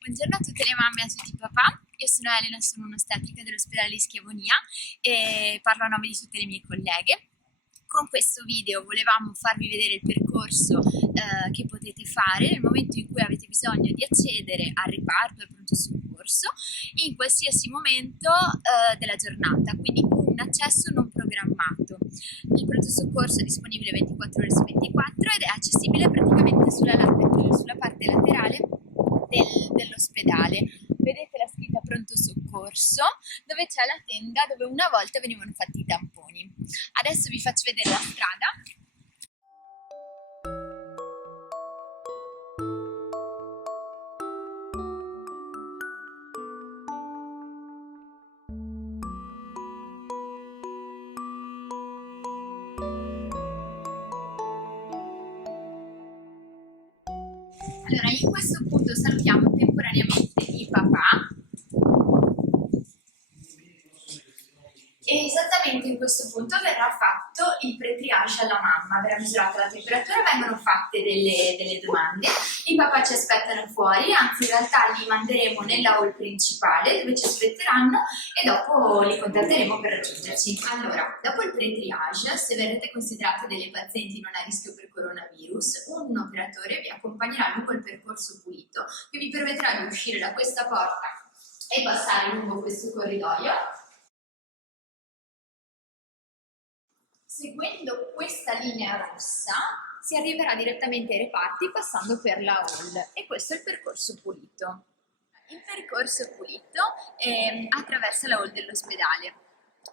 Buongiorno a tutte le mamme e a tutti i papà, io sono Elena, sono un'ostetrica dell'ospedale di Schiavonia e parlo a nome di tutte le mie colleghe. Con questo video volevamo farvi vedere il percorso che potete fare nel momento in cui avete bisogno di accedere al reparto, al pronto soccorso, in qualsiasi momento della giornata, quindi un accesso non programmato. Il pronto soccorso è disponibile 24 ore su 24 ed è accessibile praticamente sulla parte laterale dell'ospedale. Vedete la scritta pronto soccorso dove c'è la tenda dove una volta venivano fatti i tamponi. Adesso vi faccio vedere la strada. Allora, in questo punto salutiamo temporaneamente il papà. E esattamente in questo punto verrà fatto il pre-triage alla mamma, verrà misurata la temperatura, vengono fatte delle domande, i papà ci aspettano fuori, anzi in realtà li manderemo nella hall principale dove ci aspetteranno e dopo li contatteremo per raggiungerci. Allora, dopo il pre-triage, se verrete considerate delle pazienti non a rischio per coronavirus, un operatore vi accompagnerà lungo il percorso pulito che vi permetterà di uscire da questa porta e passare lungo questo corridoio. Seguendo questa linea rossa si arriverà direttamente ai reparti passando per la hall e questo è il percorso pulito. Il percorso pulito attraversa la hall dell'ospedale.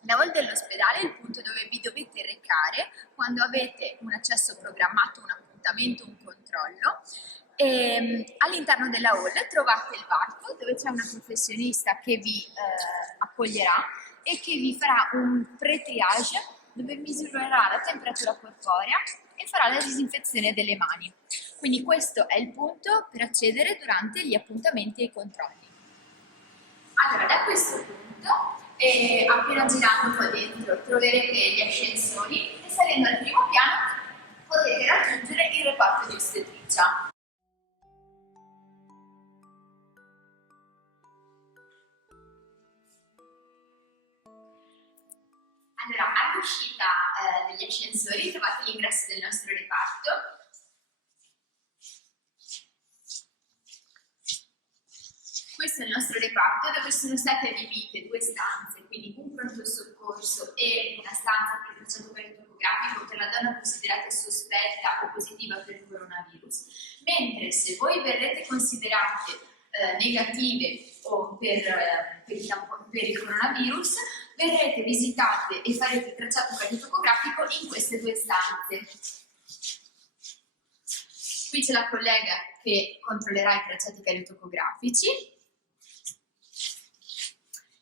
La hall dell'ospedale è il punto dove vi dovete recare quando avete un accesso programmato, un appuntamento, un controllo. All'interno della hall trovate il varco dove c'è una professionista che vi accoglierà e che vi farà un pre-triage dove misurerà la temperatura corporea e farà la disinfezione delle mani. Quindi questo è il punto per accedere durante gli appuntamenti e i controlli. Allora, da questo punto, appena girando qua dentro, troverete gli ascensori e salendo al primo piano potete raggiungere il reparto di ostetricia. Allora, all'uscita degli ascensori trovate l'ingresso del nostro reparto. Questo è il nostro reparto dove sono state adibite due stanze, quindi un pronto soccorso e una stanza per il tracciato topografico per la donna considerata sospetta o positiva per il coronavirus, mentre se voi verrete considerate negative o per il coronavirus, verrete visitate e farete il tracciato topografico in queste due stanze. Qui c'è la collega che controllerà i tracciati cariotopografici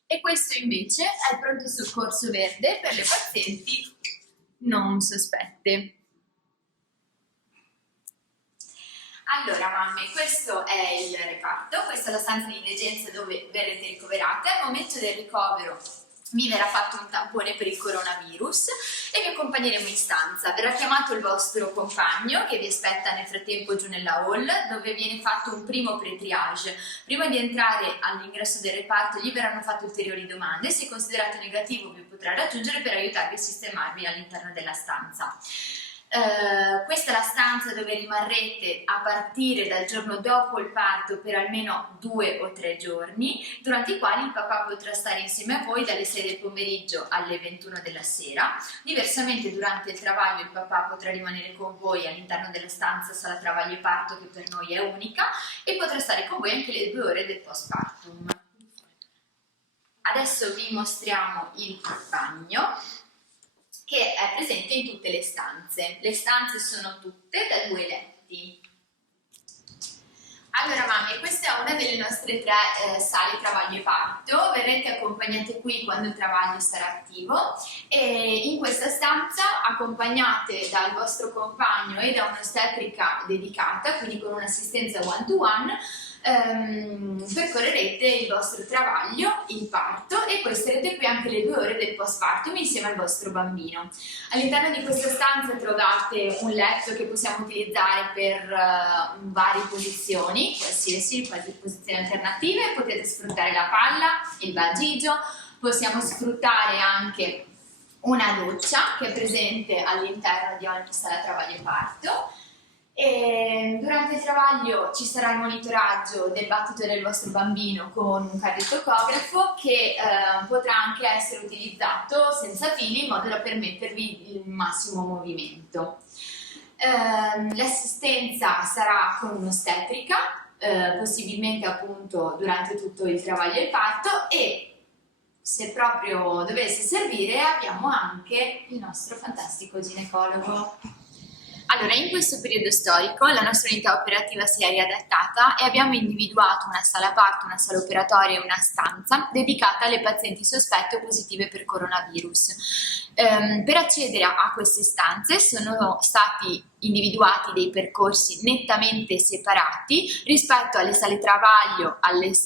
e questo invece è il pronto soccorso verde per le pazienti non sospette. Allora mamme, questo è il reparto, questa è la stanza di emergenza dove verrete ricoverate. Al momento del ricovero vi verrà fatto un tampone per il coronavirus e vi accompagneremo in stanza. Verrà chiamato il vostro compagno che vi aspetta nel frattempo giù nella hall dove viene fatto un primo pre-triage. Prima di entrare all'ingresso del reparto gli verranno fatte ulteriori domande, se considerato negativo vi potrà raggiungere per aiutarvi a sistemarvi all'interno della stanza. Questa è la stanza dove rimarrete a partire dal giorno dopo il parto per almeno 2 o 3 giorni, durante i quali il papà potrà stare insieme a voi dalle 6 del pomeriggio alle 21 della sera. Diversamente durante il travaglio il papà potrà rimanere con voi all'interno della stanza sala travaglio e parto che per noi è unica e potrà stare con voi anche le 2 ore del postpartum. Adesso vi mostriamo il bagno che è presente in tutte le stanze. Le stanze sono tutte da 2 letti. Allora mamme, questa è una delle nostre 3 sale travaglio e parto, verrete accompagnate qui quando il travaglio sarà attivo e in questa stanza accompagnate dal vostro compagno e da un'ostetrica dedicata, quindi con un'assistenza one to one, percorrerete il vostro travaglio, il parto, e poi starete qui anche le 2 ore del postpartum insieme al vostro bambino. All'interno di questa stanza trovate un letto che possiamo utilizzare per varie posizioni, qualsiasi posizioni alternative. Potete sfruttare la palla, il vagigio, possiamo sfruttare anche una doccia che è presente all'interno di ogni sala travaglio e parto. E durante il travaglio ci sarà il monitoraggio del battito del vostro bambino con un cardiotocografo che potrà anche essere utilizzato senza fili in modo da permettervi il massimo movimento. L'assistenza sarà con un'ostetrica, possibilmente appunto durante tutto il travaglio e il parto, e se proprio dovesse servire abbiamo anche il nostro fantastico ginecologo. Allora, in questo periodo storico la nostra unità operativa si è riadattata e abbiamo individuato una sala parto, una sala operatoria e una stanza dedicata alle pazienti sospette o positive per coronavirus. Per accedere a queste stanze sono stati individuati dei percorsi nettamente separati rispetto alle sale travaglio,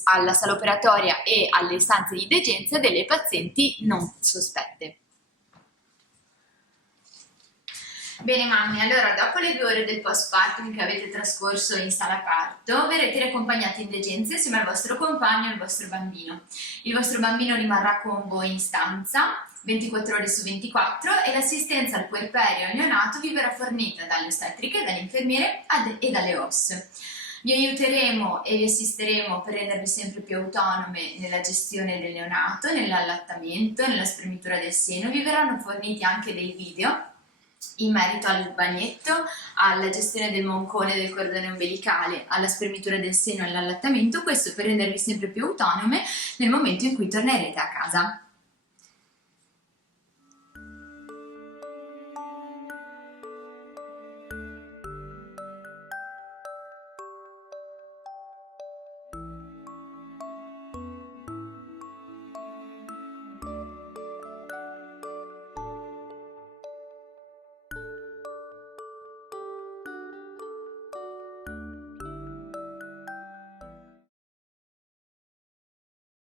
alla sala operatoria e alle stanze di degenza delle pazienti non sospette. Bene mamme, allora dopo le 2 ore del postpartum che avete trascorso in sala parto, verrete riaccompagnati in degenza insieme al vostro compagno e al vostro bambino. Il vostro bambino rimarrà con voi in stanza 24 ore su 24 e l'assistenza al puerperio e al neonato vi verrà fornita dalle ostetriche, dalle infermiere e dalle OS. Vi aiuteremo e vi assisteremo per rendervi sempre più autonome nella gestione del neonato, nell'allattamento, nella spremitura del seno. Vi verranno forniti anche dei video in merito al bagnetto, alla gestione del moncone del cordone ombelicale, alla spremitura del seno e all'allattamento, questo per rendervi sempre più autonome nel momento in cui tornerete a casa.